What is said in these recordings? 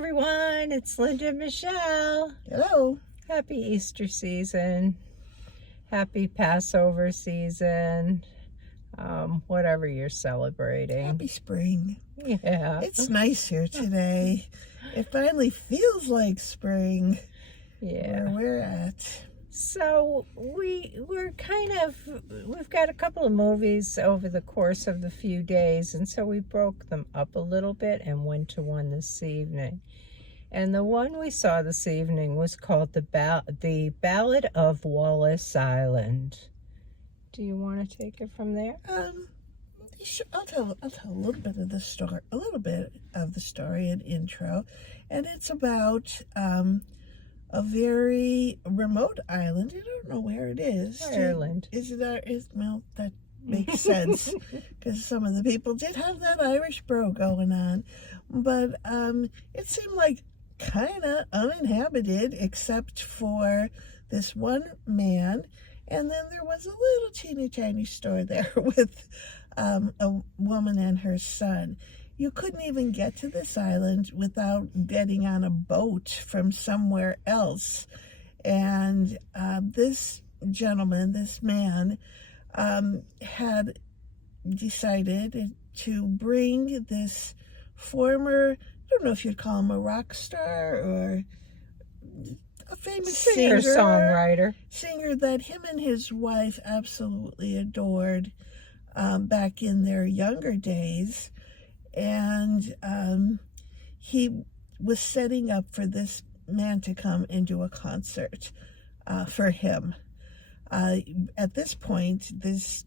everyone, it's Linda and Michelle. Hello. Happy Easter season. Happy Passover season. Whatever you're celebrating. Happy spring. Yeah. It's nice here today. It finally feels like spring. Yeah. Where we're at. So we've got a couple of movies over the course of the few days, and so we broke them up a little bit and went to one this evening. And the one we saw this evening was called the Ballad of Wallis Island. Do you want to take it from there? I'll tell a little bit of the story and intro, and it's about a very remote island. I don't know where it is. Ireland. Well, that makes sense because some of the people did have that Irish bro going on, but it seemed like kind of uninhabited except for this one man, and then there was a little teeny tiny store there with a woman and her son. You couldn't even get to this island without getting on a boat from somewhere else. And this gentleman, this man, had decided to bring this former, I don't know if you'd call him a rock star or a famous singer that him and his wife absolutely adored back in their younger days. And he was setting up for this man to come and do a concert for him. At this point, this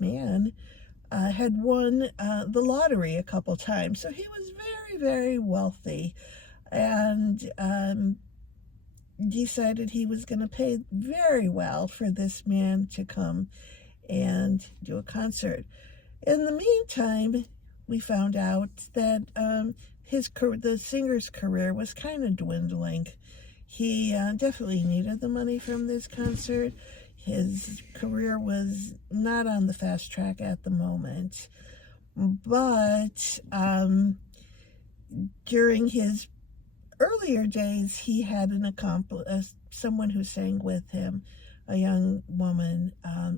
man had won the lottery a couple times, so he was very, very wealthy, and decided he was going to pay very well for this man to come and do a concert. In the meantime, we found out that the singer's career was kind of dwindling. He definitely needed the money from this concert. His career was not on the fast track at the moment. But during his earlier days, he had someone who sang with him, a young woman,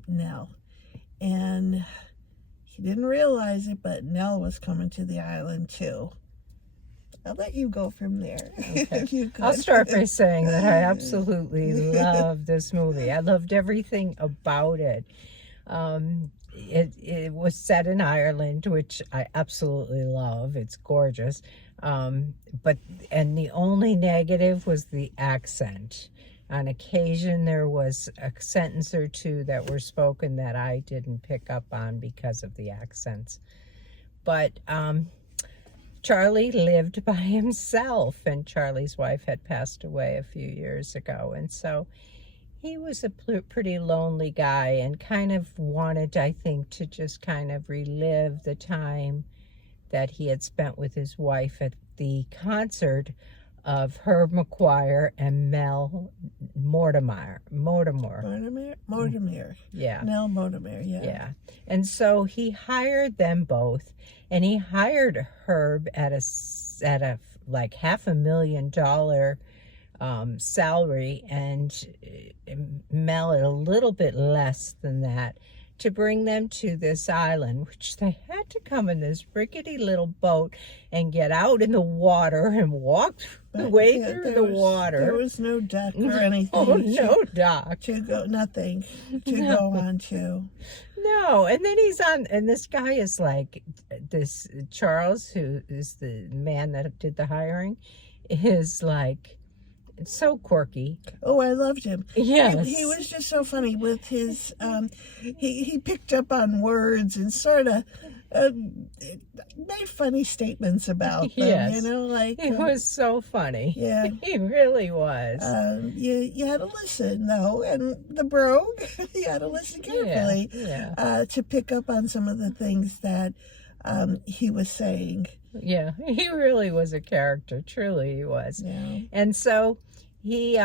Nell. And he didn't realize it, but Nell was coming to the island too. I'll let you go from there. Okay. If you could. I'll start by saying that I absolutely love this movie. I loved everything about it. It was set in Ireland, which I absolutely love. It's gorgeous. And the only negative was the accent. On occasion, there was a sentence or two that were spoken that I didn't pick up on because of the accents. But Charlie lived by himself, and Charlie's wife had passed away a few years ago. And so he was a pretty lonely guy and kind of wanted, I think, to just kind of relive the time that he had spent with his wife at the concert of Herb McGuire and Mel Mortimer. Yeah. Nell Mortimer, yeah. Yeah. And so he hired them both, and he hired Herb at a like $500,000 salary, and Mel at a little bit less than that, to bring them to this island, which they had to come in this rickety little boat and get out in the water and walk the way through the water. There was no dock or anything. Oh, no dock. Nothing to go on to. No, and then and this guy is like, this Charles, who is the man that did the hiring, is like, it's so quirky. Oh, I loved him. Yes. He was just so funny with his, he picked up on words and sort of made funny statements about them, yes. like. It was so funny. Yeah. He really was. You had to listen, though, and the brogue, you had to listen carefully to pick up on some of the things that he was saying. Yeah, he really was a character. Truly, he was. Yeah. And so he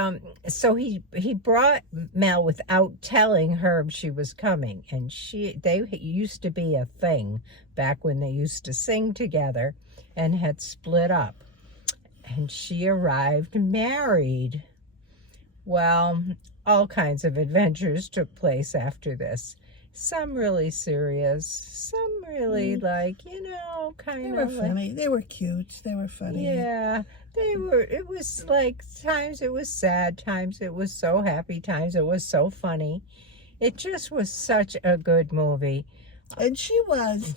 brought Mel without telling Herb she was coming, and they used to be a thing back when they used to sing together, and had split up. and she arrived married. Well, all kinds of adventures took place after this. Some really serious, some really kind They of were like, funny. They were cute. They were funny. yeah, they were. It was like times it was sad, times it was so happy, times it was so funny. It just was such a good movie. And she was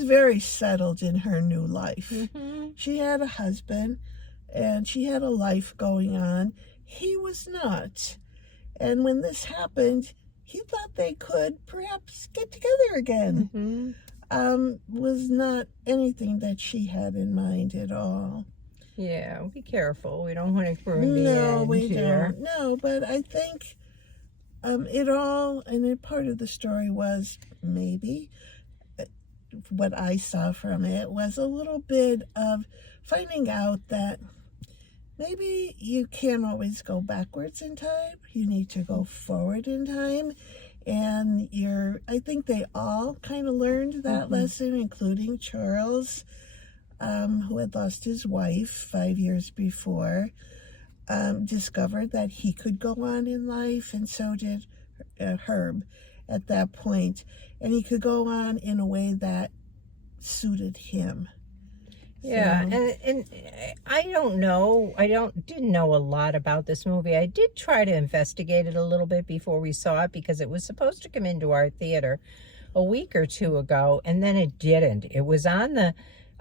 very settled in her new life. Mm-hmm. She had a husband and she had a life going on. He was not. And when this happened, he thought they could perhaps get together again. Mm-hmm. Was not anything that she had in mind at all. Yeah, be careful. We don't want to ruin the No, end we here. don't. No, but I think it all, and a part of the story was maybe what I saw from it was a little bit of finding out that maybe you can't always go backwards in time. You need to go forward in time. And I think they all kind of learned that lesson, including Charles, who had lost his wife 5 years before, discovered that he could go on in life, and so did Herb at that point. And he could go on in a way that suited him. Yeah, So, and I don't know. Didn't know a lot about this movie. I did try to investigate it a little bit before we saw it because it was supposed to come into our theater a week or two ago, and then it didn't. It was on the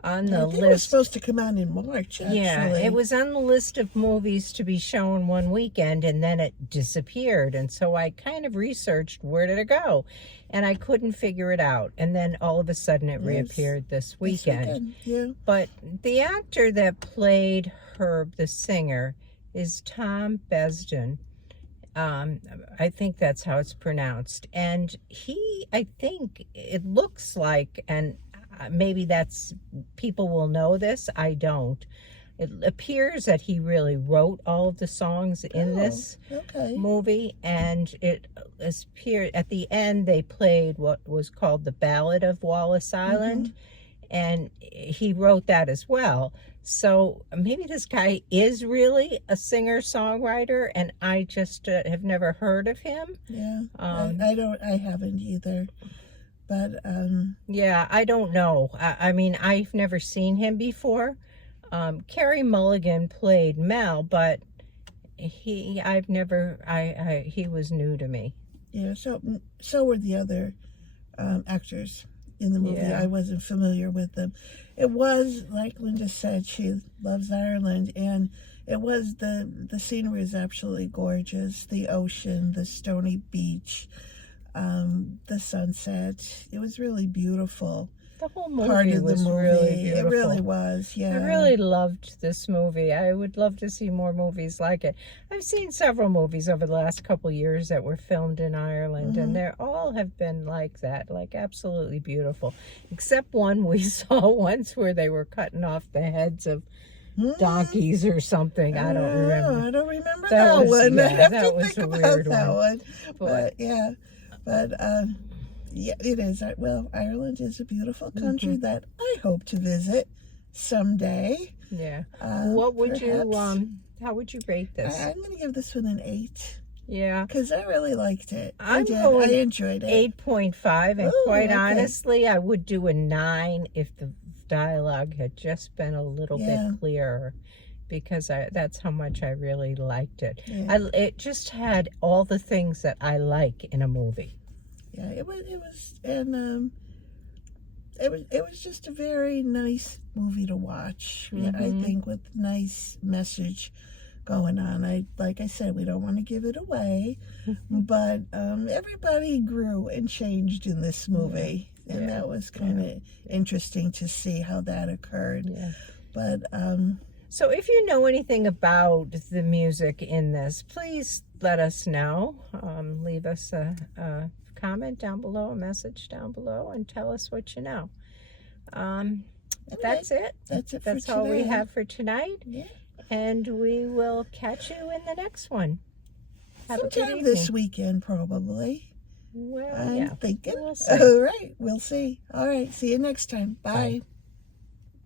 I think it was list. supposed to come out in March, actually. Yeah, it was on the list of movies to be shown one weekend, and then it disappeared. And so I kind of researched, where did it go? And I couldn't figure it out. And then all of a sudden it reappeared this weekend. Yeah. But the actor that played Herb, the singer, is Tom Besden. I think that's how it's pronounced. And I think it looks like, and maybe people will know this, I don't. It appears that he really wrote all of the songs in this movie, and it appeared at the end they played what was called the Ballad of Wallis Island, and he wrote that as well. So maybe this guy is really a singer-songwriter, and I just have never heard of him. Yeah, I haven't either. But yeah, I don't know. I mean, I've never seen him before. Carey Mulligan played Mel, but he was new to me. Yeah, so were the other actors in the movie. Yeah. I wasn't familiar with them. It was, like Linda said, she loves Ireland, and it was the scenery is absolutely gorgeous. The ocean, the stony beach, the sunset. It was really beautiful. The whole movie Part of was the movie. really beautiful. It really was, yeah. I really loved this movie. I would love to see more movies like it. I've seen several movies over the last couple years that were filmed in Ireland, and they all have been like that, like absolutely beautiful. Except one we saw once where they were cutting off the heads of donkeys or something. I don't remember. I don't remember that one. Yeah, I have that to was think a about weird that one. But yeah, but yeah, it is. Well, Ireland is a beautiful country that I hope to visit someday. Yeah. What would perhaps. you how would you rate this? I'm going to give this one an 8. Yeah. Because I really liked it. I'm I did. going I enjoyed it. 8.5, and Ooh, quite okay. honestly, I would do a 9 if the dialogue had just been a little bit clearer, because that's how much I really liked it. Yeah. It just had all the things that I like in a movie. Yeah, it was, and it was just a very nice movie to watch. Yeah, I think with nice message going on. Like I said, we don't want to give it away, but everybody grew and changed in this movie, and that was kind of interesting to see how that occurred. Yeah. But so if you know anything about the music in this, please let us know. Leave us a comment down below, a message down below, and tell us what you know. That's it. That's all we have for tonight. Yeah. And we will catch you in the next one. Have a good Sometime evening. this weekend, probably. Well, I'm thinking. We'll see. All right, we'll see. All right, see you next time. Bye. Bye.